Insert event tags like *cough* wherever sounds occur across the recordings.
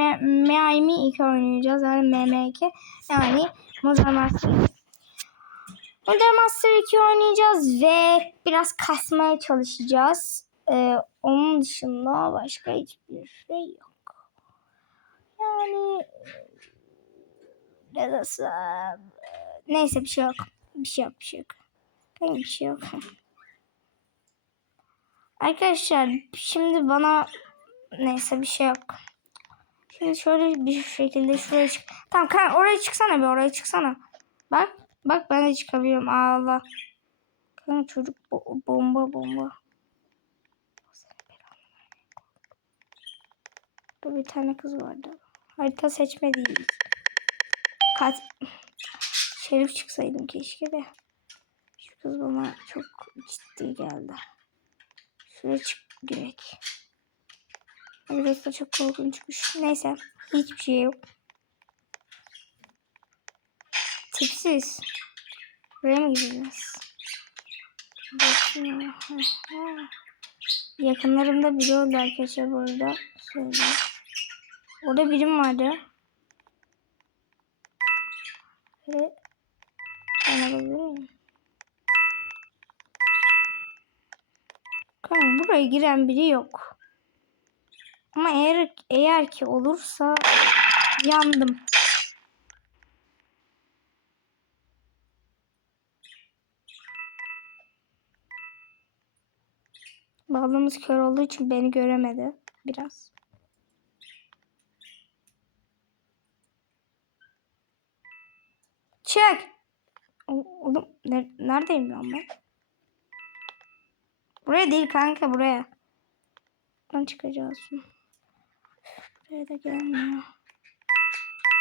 MMI 2 oynayacağız. Yani MM2 yani Modern Master. Modern Master 2 oynayacağız ve biraz kasmaya çalışacağız. Ee, onun dışında başka hiçbir şey yok. Yani ne desem neyse bir şey yok. Bir şey yok bir şey yok. Kanka bir şey yok. Arkadaşlar şimdi bana neyse bir şey yok. Şimdi şöyle bir şekilde şuraya çık. Tamam kan oraya çıksana bir oraya çıksana. Bak bak ben de çıkabiliyorum. Allah. Kanka çocuk bo- bomba bomba. Bu bir tane kız vardı. Harita seçme. Kat Şerif çıksaydım keşke de. Şu kız bana çok ciddi geldi. Şuraya çık direkt. Burası çok korkunçmuş. Neyse. Hiçbir şey yok. Tipsiz. Buraya mı gideceğiz? Yakınlarımda biri oldu arkadaşlar burada. Şöyle. Orada birim vardı. Ve ben alabilir? Kanka buraya giren biri yok. Ama eğer eğer ki olursa yandım. Bağlamız kör olduğu için beni göremedi biraz. Çek. O- Oğlum ne- neredeyim lan ben? Buraya değil kanka buraya. Buradan çıkacağız. Buraya da gelmiyor.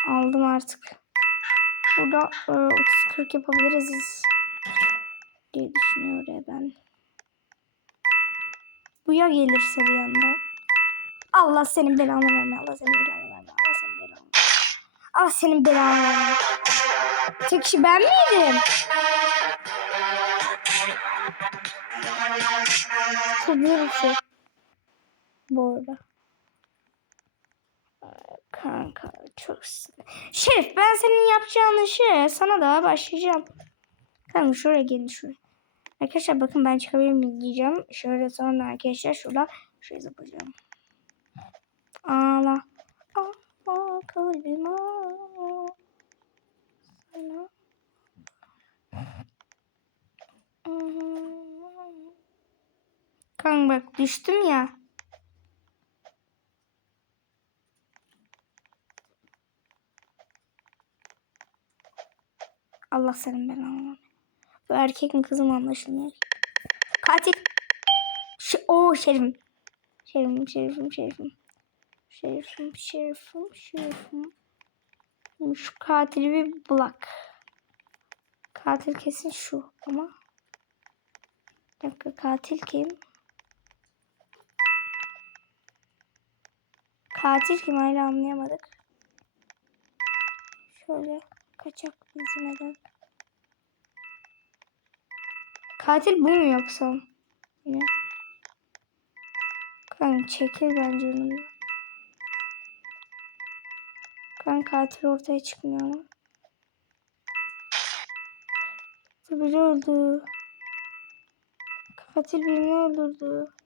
Aldım artık. Burada e, 30-40 yapabiliriz diye düşünüyor ya ben. Bu ya gelirse bir anda. Allah senin belanı verme. Allah senin belanı verme. Allah senin belanı. Allah senin belanı verme. Tek kişi ben miydim? Şey. Bu arada. Kanka çok. Şerif ben senin yapacağın işi sana da başlayacağım. Kanka şuraya gelin şuraya. Arkadaşlar bakın ben çıkabilir miyim diyeceğim. Şöyle sonra arkadaşlar şurada şöyle yapacağım. Ağla. Ağla kalbim ağla. Sana. Kanka bak düştüm ya. Allah senin belanı. Bu erkek mi kızım anlaşılmıyor. Katil. Ş o şerifim. Şerifim, şerifim, şerifim. Şerifim, şerifim, şerifim. Şu katili bir bulak. Katil kesin şu ama. Bir dakika katil kim? Katil kim hala anlayamadık. Şöyle kaçak izlemeden. Katil bu mu yoksa? Ne? Kan çekil bence önümden. Kan katil ortaya çıkmıyor ama. Biri öldü. Katil birini öldürdü.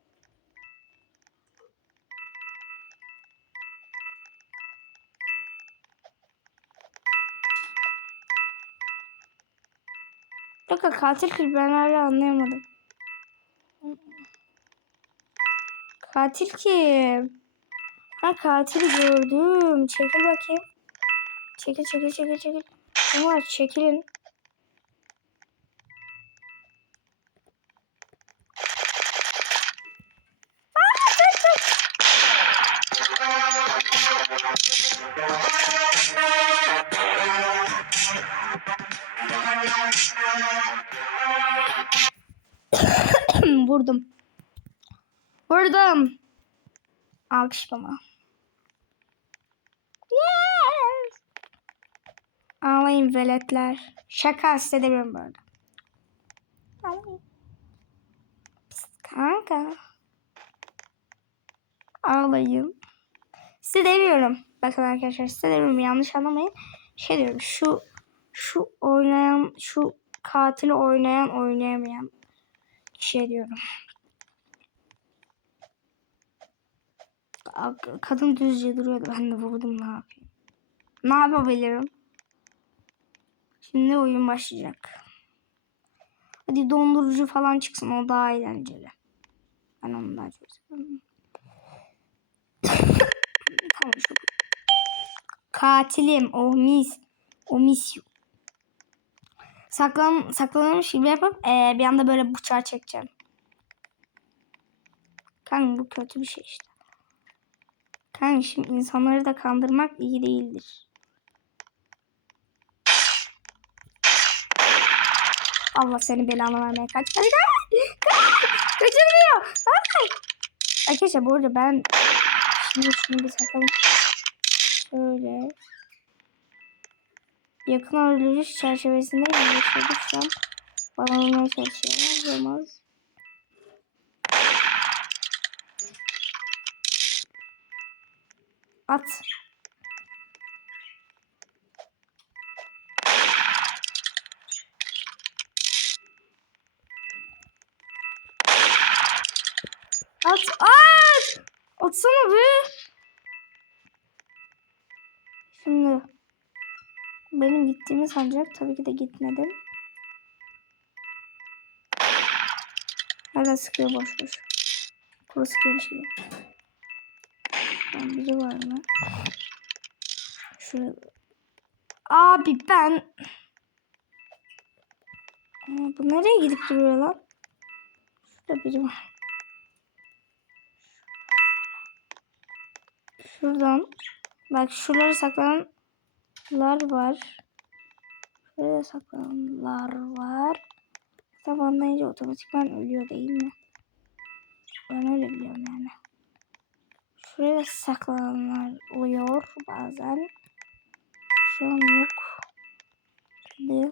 Katil kim ben hala anlayamadım. Katil kim? Ha katili gördüm. Çekil bakayım. Çekil çekil çekil çekil. Var çekilin. *coughs* Vurdum. Vurdum. Alkışlama. Yes. Ağlayın veletler. Şaka hissedemiyorum böyle. Ağlayın. Pist, kanka. Ağlayın. Size demiyorum. Bakın arkadaşlar size demiyorum yanlış anlamayın. Şey diyorum şu şu oynayan şu katili oynayan oynayamayan şey diyorum. Ka- Kadın düzce duruyordu. Ben de vurdum ne yapayım. Ne yapabilirim? Şimdi oyun başlayacak. Hadi dondurucu falan çıksın. O daha eğlenceli. Ben onu daha çok seviyorum. *coughs* tamam çok. Katilim. O mis. O mis. Saklan, saklanmış gibi yapıp eee, bir anda böyle bıçağı çekeceğim. Kanka bu kötü bir şey işte. Kanka şimdi insanları da kandırmak iyi değildir. Allah seni belanı vermeye kaç. *laughs* Kaç kaç. Kaç. Kaçırmıyor. Ay. Arkadaşlar bu arada ben şimdi şunu bir sakalım. Şöyle. Yakın öldürüş çerçevesinde yerleştirdik şu an. Bana olmaya çalışıyorlar. Olmaz. At. At. At. Atsana be. Şimdi benim gittiğimi sanacak. Tabii ki de gitmedim. Nereden sıkıyor boş boş. Kuru sıkıyormuş gibi. Lan biri var mı? Şurada. Abi ben... Aa, bu nereye gidip duruyor lan? Şurada biri var. Şuradan. Bak şuralara saklananlar var. Şuraya saklananlar var. Zamanlayınca otomatikman ölüyor değil mi? Ben öyle biliyorum yani. Şuraya saklananlar oluyor bazen. Şu an yok. Şimdi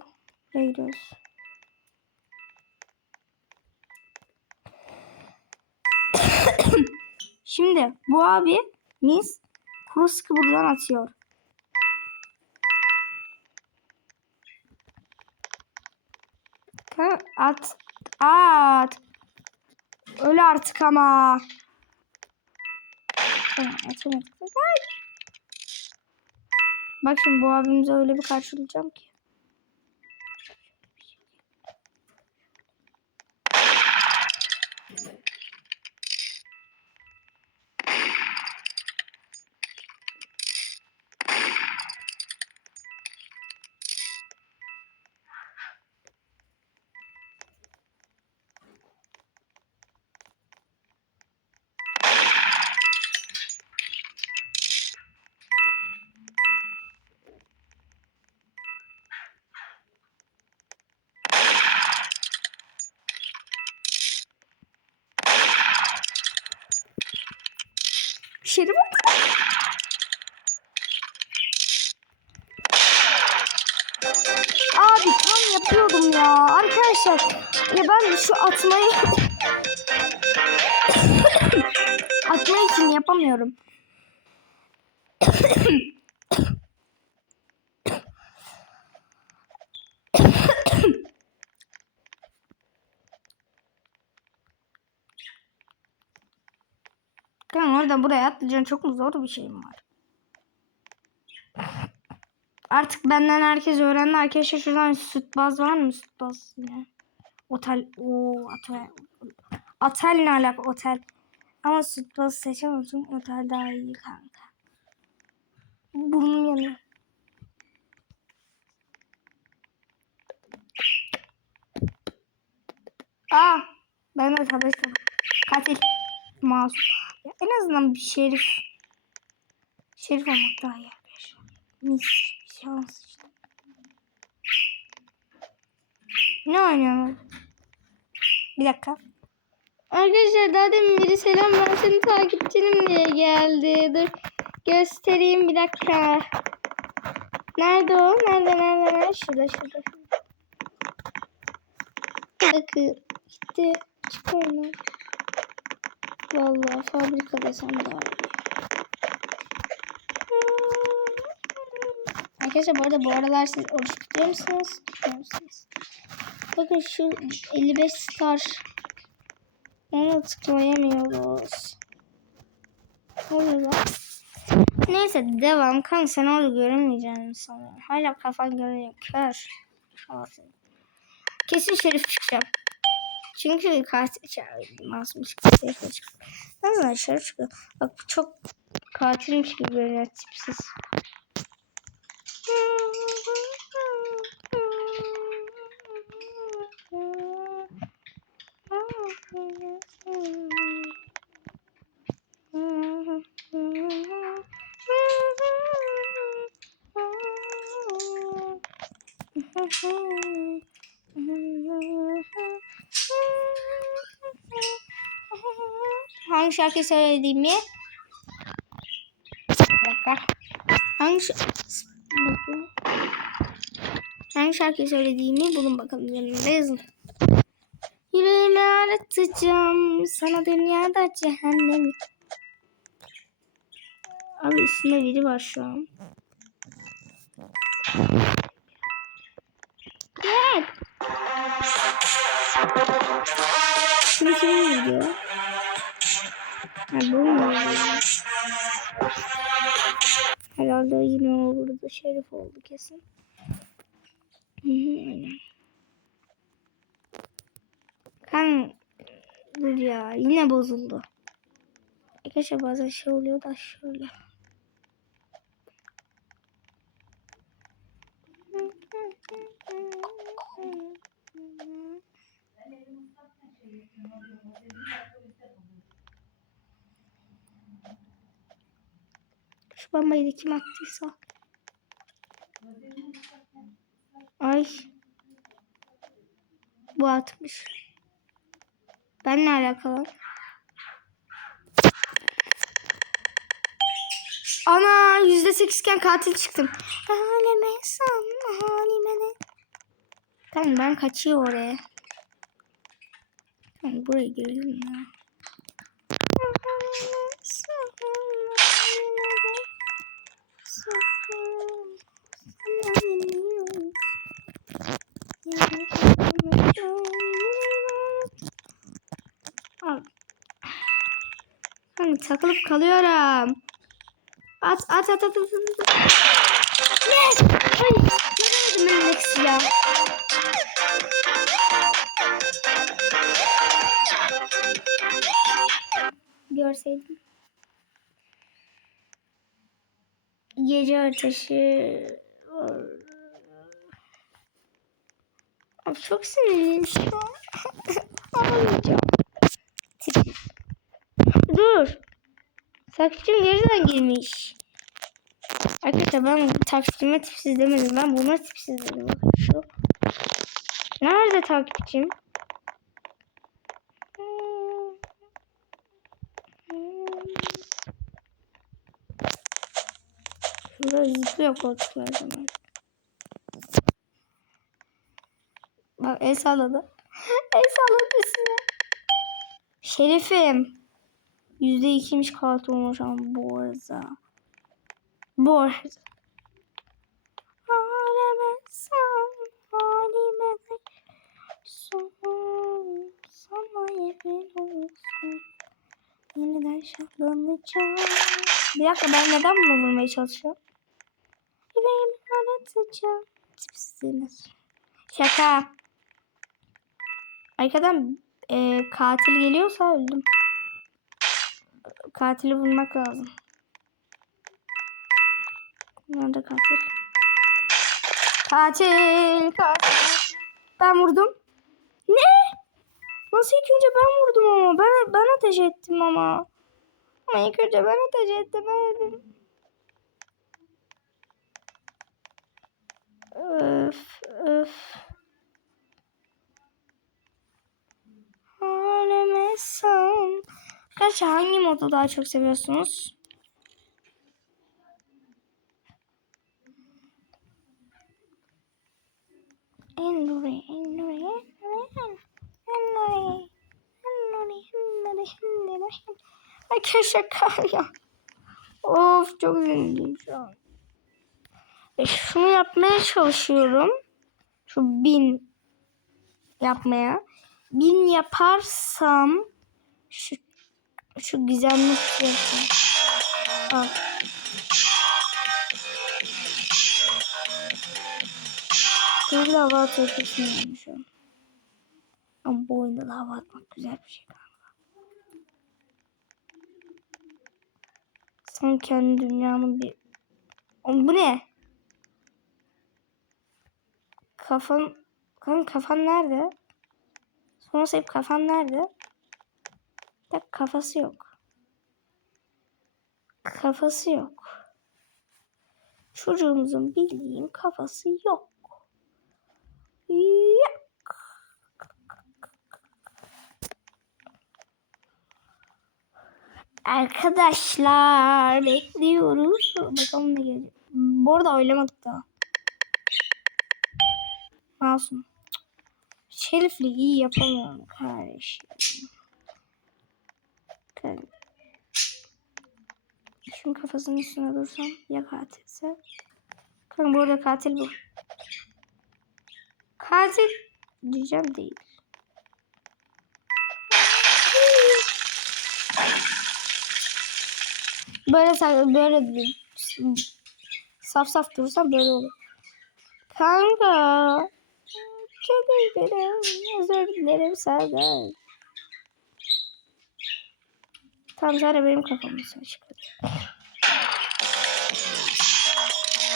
buraya. *coughs* Şimdi bu abi mis kuru sıkı buradan atıyor. Ka- At. At. Öl artık ama. Bak şimdi bu abimize öyle bir karşılayacağım ki. İçin yapamıyorum. Tamam oradan buraya atlayacaksın. Çok mu zor bir şeyim var? Artık benden herkes öğrendi. Arkadaşlar şuradan süt baz var mı? Süt baz ne? Otel. Oo, otel. Otel ne alaka? Otel. Ama süt baz seçemedim. Otel daha iyi kanka. Burnum yanıyor. Aa, ben de çalıştım. Katil. Masum. Ya en azından bir şerif. Şerif olmak daha iyi arkadaşlar. Mis. Şans işte. Ne oynuyorsun? Bir dakika. Arkadaşlar daha demin biri selam ben senin takipçinim diye geldi. Dur göstereyim bir dakika. Nerede o? Nerede nerede nerede? Şurada şurada. Bakın gitti. Çık oyunu. Vallahi fabrika desem daha iyi. Arkadaşlar bu arada bu aralar siz oruç tutuyor musunuz? Tutmuyor musunuz? Bakın şu 55 star. Onu tıklayamıyoruz. Oluyor? Neyse devam. Kan sen orada göremeyeceğini sanıyorum. Hala kafan görünüyor. Kör. Ağzın. Kesin şerif çıkacak. Çünkü katil çağırdı. Masum çıktı. Şerif çıktı. Zaman şerif çıktı? Bak bu çok katilmiş gibi görünüyor tipsiz. Hangi şarkı söylediğimi? Bir dakika. Hangi. Hangi şarkıyı söylediğimi bulun bakalım yanımda yazın. Yüreğimi aratacağım sana dünyada cehennemi. Abi üstünde biri var şu an. Evet. Şimdi kim gidiyor? Herhalde yine o burada şerif oldu kesin. Kan dur ya yine bozuldu. Arkadaşlar bazen şey oluyor da şöyle. Şu bombayı da kim attıysa. Ay. Bu atmış. Ben ne alakalı? Ana yüzde sekizken katil çıktım. Halime san halime ne? Tamam ben kaçıyor oraya. Tamam buraya girelim ya. Takılıp kalıyorum. At at at at at. at. Ne? Ay, göremedim ben Lex'i ya. Gece ateşi. Abi çok sinirliyim şu an. *laughs* Dur. Takipçim geriden girmiş. Arkadaşlar ben takipçime tipsiz demedim. Ben buna tipsiz dedim. Şu. Nerede takipçim? Şurada zıplıyor koltuklar zaman. Bak el salladı. *laughs* el salladı üstüne. Şerifim. Yüzde ikiymiş kartı olmuş ama bu arada. Bu arada. Halime san, halime de son, sana yemin olsun. Yeniden şahlanacağım. Bir dakika ben neden bunu vurmaya çalışıyorum? Yüreğimi aratacağım. Tipsiniz. Şaka. Arkadan e, katil geliyorsa öldüm. Katili vurmak lazım. Nerede katil? Katil, katil. Ben vurdum. Ne? Nasıl ilk önce ben vurdum ama? Ben, ben ateş ettim ama. Ama ilk önce ben ateş ettim. Ben. Öf, öf. Halime san. Arkadaşlar hangi modu daha çok seviyorsunuz? Enduri, enduri, enduri, enduri, enduri, enduri, enduri. Arkadaşlar kar ya. Of çok üzüldüm şu an. E, şunu yapmaya çalışıyorum. Şu bin yapmaya. Bin yaparsam şu şu gizemli şey yapayım. Al. Böyle hava atıyor kesin yani şu an. Ama bu oyunda da atmak güzel bir şey galiba. Sen kendi dünyanın bir... Oğlum bu ne? Kafan... Kan kafan nerede? Sonra hep kafan nerede? Bak kafası yok. Kafası yok. Çocuğumuzun bildiğim kafası yok. Yok. Arkadaşlar bekliyoruz. Bakalım ne gelecek. Bu arada oylamadık daha. Masum. Şerif'le iyi yapamıyorum kardeşim. Kan- Şunun kafasının üstüne dursam ya katilse. Kanka bu arada katil bu. Katil diyeceğim değil. Böyle böyle saf saf durursam böyle olur. Kanka. Çok dilerim. Özür dilerim senden. Tamam zaten benim kafamı çıkar.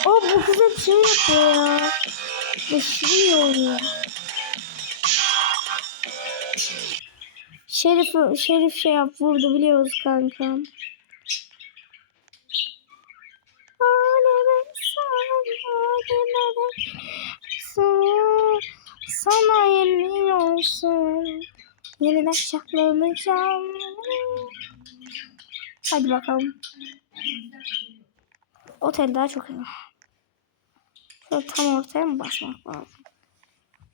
O bu kıza bir şey yapıyor ya. Beşiriyor oluyor. Şerif, Şerif şey yap vurdu biliyoruz kankam. Sana yemin olsun. Yeniden şaklanacağım. Hadi bakalım. Otel daha çok iyi. Şöyle tam ortaya mı basmak lazım?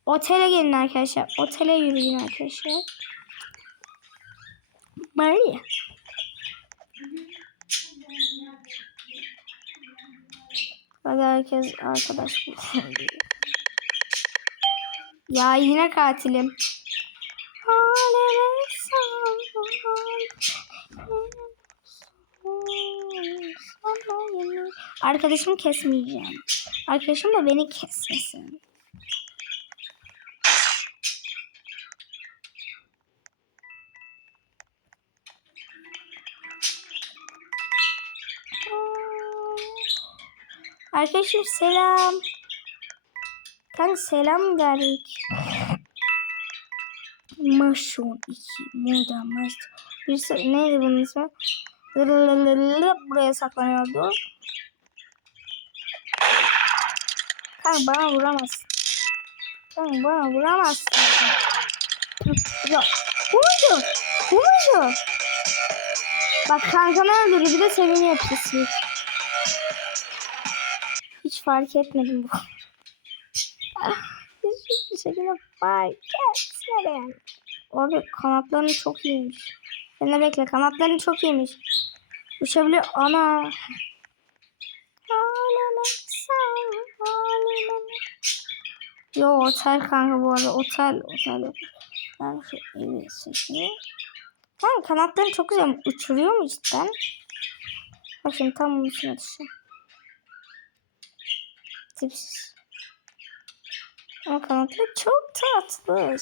Otele gelin arkadaşlar. Otele yürüyün arkadaşlar. Maria. Hadi herkes arkadaş. Ya yine katilim. Aleme sal, sana Arkadaşımı kesmeyeceğim. Arkadaşım da beni kesmesin. Arkadaşım selam. Kanka selam verdik. Maşon 2 Moda Master. Birisi neydi bunun ismi? Buraya saklanıyordu. Kanka bana vuramazsın. Kanka bana vuramazsın. Ya? Bu muydu? Bak kankanı öldürdü bir de seviniyor pislik. Hiç fark etmedim bu. *laughs* Hiçbir şekilde fark etmedim. Abi kanatların çok iyiymiş. Sen de bekle kanatların çok iyiymiş. Uçabiliyor. Ana. Aleme sal, aleme. Yo otel kanka bu arada otel otel. Ben şu evi seçeyim. Tamam kanatların çok güzel. Uçuruyor mu cidden? Bak şimdi tam bunun üstüne düşeceğim. Tipsiz. Ama kanatları çok tatlı.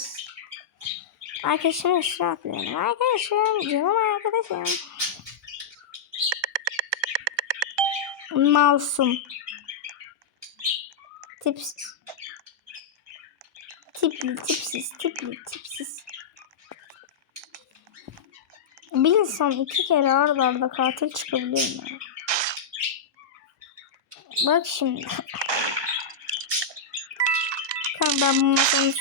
Arkadaşımın üstüne atlıyorum. Arkadaşım, canım arkadaşım. Masum. Tipsiz. Tipli, tipsiz, tipli, tipsiz. Bir insan iki kere arda arda katil çıkabilir mi? Bak şimdi. Kanka ben bu masanın!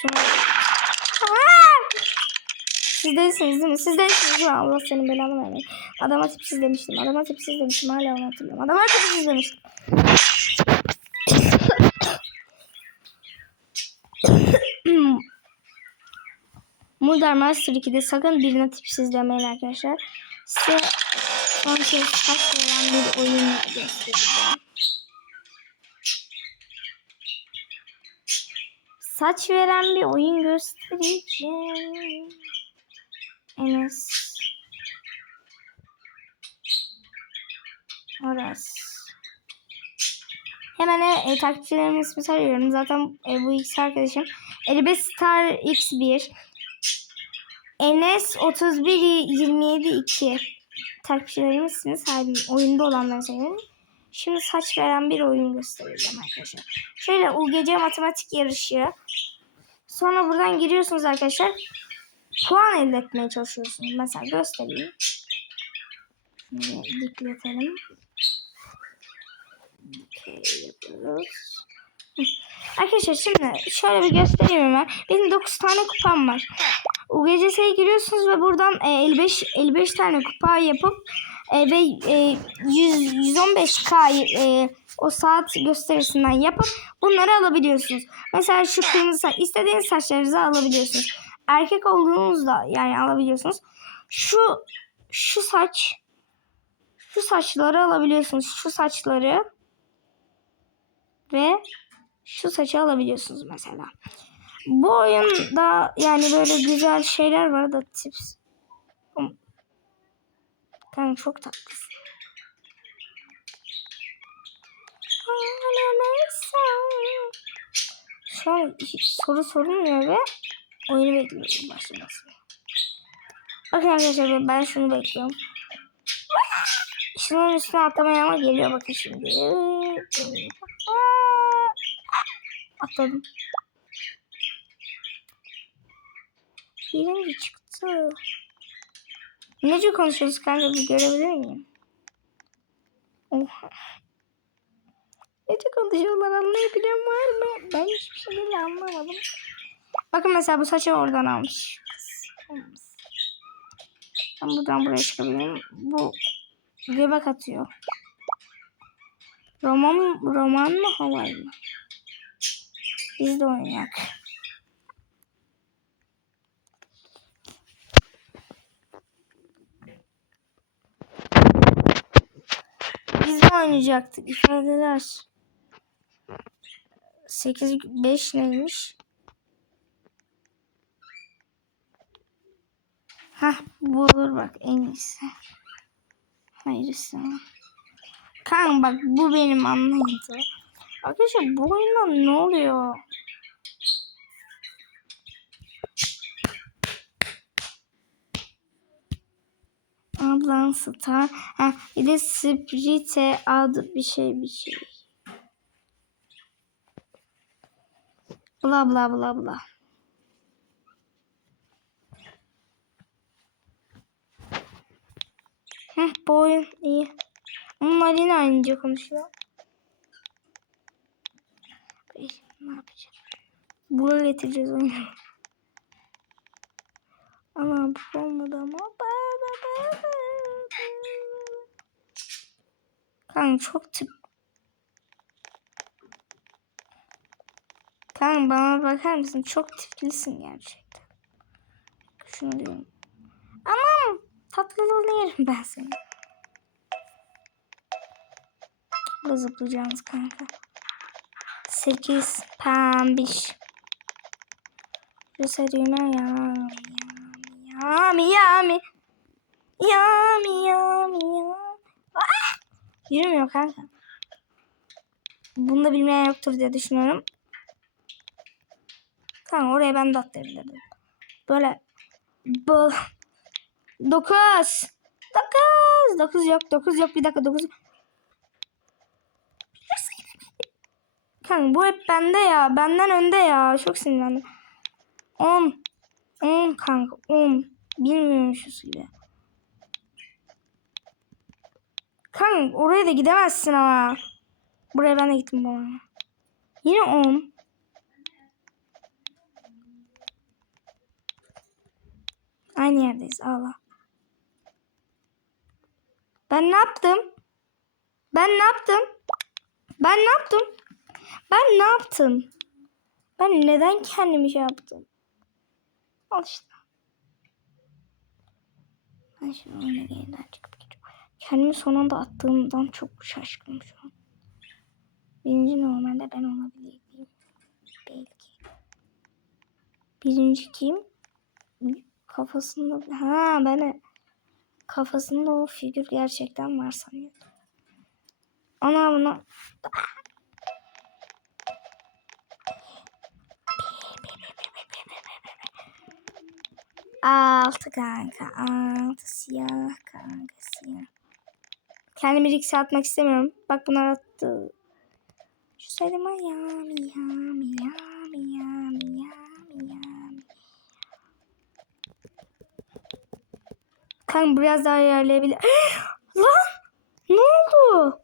Siz değilsiniz değil mi? Siz değilsiniz değil mi? Allah senin belanı vermeyin. Adama tipsiz demiştim. Adama tipsiz demiştim. Hala onu hatırlıyorum. Adama tipsiz demiştim. Mudar Master 2'de sakın birine tipsiz demeyin arkadaşlar. Size son kez veren bir oyun göstereceğim. saç veren bir oyun göstereceğim. Enes. Aras. Hemen e, e, takipçilerimin ismi sarıyorum. Zaten e, bu ikisi arkadaşım. Elibet Star X1. Enes 31 27 2. Takipçilerimin ismini saydım. Oyunda olanları saydım. Şimdi saç veren bir oyun göstereceğim arkadaşlar. Şöyle UGC matematik yarışı. Sonra buradan giriyorsunuz arkadaşlar. Puan elde etmeye çalışıyorsunuz. Mesela göstereyim. Şimdi dikletelim. Arkadaşlar şimdi şöyle bir göstereyim hemen. Benim 9 tane kupam var. UGC'ye giriyorsunuz ve buradan e, 55 55 tane kupa yapıp e, ve e, 100 115k e, o saat gösterisinden yapıp bunları alabiliyorsunuz. Mesela şu kırmızı saç istediğiniz saçlarınızı alabiliyorsunuz. Erkek olduğunuzda yani alabiliyorsunuz. Şu şu saç şu saçları alabiliyorsunuz. Şu saçları ve şu saçı alabiliyorsunuz mesela. Bu oyunda yani böyle güzel şeyler var da tips. Yani çok tatlısın. Şu an hiç soru sorulmuyor ve oyunu bekliyorum başlamasını. Bakın arkadaşlar ben şunu bekliyorum. Şunun üstüne atlamaya ama geliyor bakın şimdi. Atladım. Birinci çıktı. Nece konuşuyoruz kanka bir görebilir miyim? Oha. Nece konuşuyorlar anlayabiliyor var mı? Ben hiçbir şey bile anlamadım. Bakın mesela bu saçı oradan almış. Ben buradan buraya çıkabilirim. Bu göbek atıyor. Roman, roman mı havay mı? Biz de oynayak. Oynayacaktık ifadeler. 8 5 neymiş? Hah bu olur bak en iyisi. Hayır istemem. Kan bak bu benim anlayınca. Arkadaşlar bu oyunda ne oluyor? Ablan star. Ha, bir de sprite adı bir şey bir şey. Bla bla bla bla. Heh, bu oyun iyi. Onlar yine aynıca konuşuyor. Ne yapacağız? Buraya getireceğiz oyunu. Ama bu olmadı ama. Kanka çok tip. Kanka bana bakar mısın? Çok tiplisin gerçekten. Şunu diyorum. Ama tatlılığını yerim ben seni. Burada zıplayacağız kanka. 8 pembiş. Gösterime ya. Yami yami. Yami yami yami. Ah! Yürümüyor kanka. Bunu da bilmeyen yoktur diye düşünüyorum. Tamam oraya ben de atlayabilirdim. Böyle bu 9 9 9 yok 9 yok bir dakika 9 Kanka bu hep bende ya. Benden önde ya. Çok sinirlendim. 10 10 kanka 10 bilmiyormuşuz gibi. Kanka oraya da gidemezsin ama. Buraya ben de gittim bu arada. Yine 10. Aynı yerdeyiz. Allah. Ben ne yaptım? Ben ne yaptım? Ben ne yaptım? Ben ne yaptım? Ben neden kendimi şey yaptım? Al işte. Ben şimdi oyuna yeniden çıkıp gidiyorum. Kendimi son anda attığımdan çok şaşkınım şu an. Birinci normalde ben olabilirdim. Belki. Birinci kim? Kafasında ha ben kafasında o figür gerçekten var sanıyordum. Ana buna Altı kanka. Altı siyah kanka siyah. Kendimi riske atmak istemiyorum. Bak bunlar attı. Şu sayıma yami yami yami yami yami yami. Kanka biraz daha ilerleyebilir. *gasps* Lan! Ne oldu?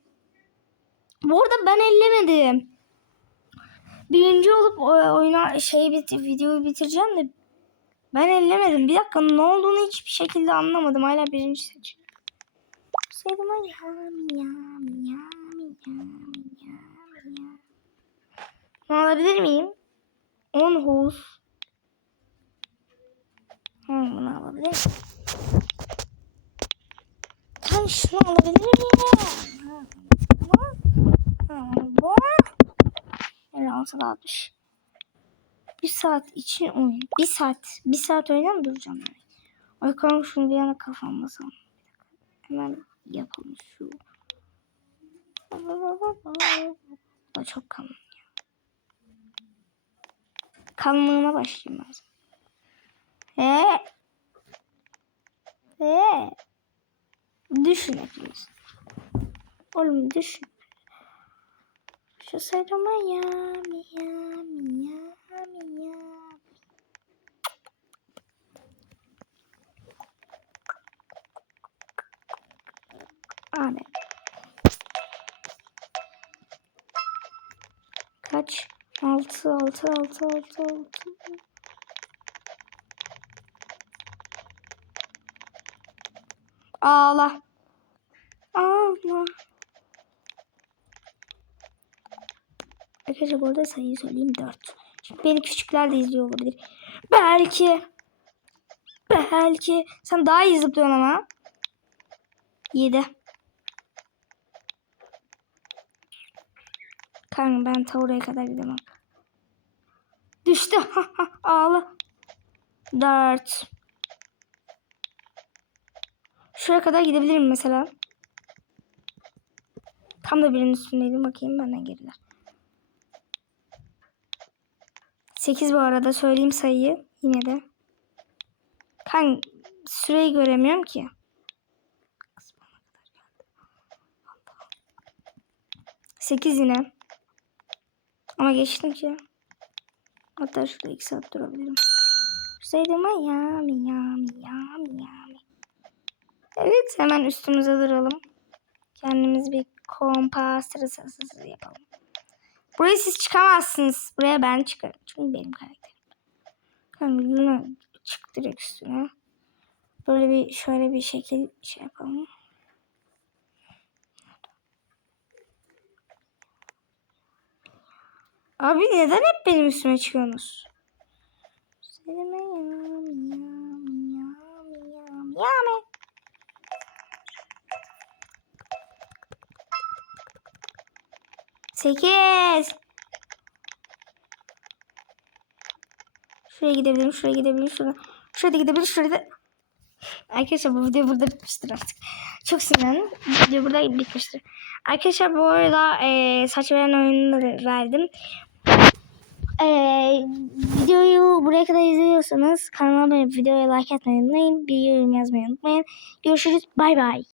Bu arada ben ellemedim. Birinci olup oyuna şey bit videoyu bitireceğim de ben ellemedim. Bir dakika ne olduğunu hiçbir şekilde anlamadım. Hala birinci yami yami yami yami yami yami. Ne alabilir miyim? 10 hose. Hı, bunu alabilir miyim? Sen şunu alabilir miyim? Ha, bu. Evet, altı da altmış. Bir saat için oyun. Bir saat. Bir saat öyle mi duracağım yani? Ay kanka şunu bir yana kafam basalım. Hemen yapalım şu. Da çok kalın ya. Kalınlığına başlayayım lazım. He. He. Düşün hepiniz. Oğlum düşün. Şu sarıma yami yami yami yami. Abi. Kaç? Altı, altı, altı, altı, altı. Ağla. Ağla. Arkadaşlar bu arada sayıyı söyleyeyim 4. Şimdi beni küçükler de izliyor olabilir. Belki. Belki. Sen daha iyi zıplıyorsun ama. 7. Kanka ben ta oraya kadar gidemem. Düştü. Ağla. 4. Şuraya kadar gidebilirim mesela. Tam da birinin üstündeydim. Bakayım benden geriler. 8 bu arada söyleyeyim sayıyı yine de. Kan süreyi göremiyorum ki. 8 yine. Ama geçtim ki. Hatta şurada 2 saat durabilirim. Sayıdıma yami yami yami yami. Evet hemen üstümüze duralım. Kendimiz bir kompas sırası yapalım. Buraya siz çıkamazsınız. Buraya ben çıkarım. Çünkü benim karakterim. Kanka yine çık direkt üstüne. Böyle bir şöyle bir şekil şey yapalım. Abi neden hep benim üstüme çıkıyorsunuz? Selime yami yami yami yami yami. Sekiz. Şuraya gidebilirim, şuraya gidebilirim, şuraya. Şuraya gidebilirim, şuraya da... Arkadaşlar bu video burada bitmiştir artık. Çok sinirlendim. Video burada bitmiştir. Arkadaşlar bu arada e, saç veren oyununu verdim. E, videoyu buraya kadar izliyorsanız kanalıma abone videoya like atmayı unutmayın. Bir yorum yazmayı unutmayın. Görüşürüz. Bay bay.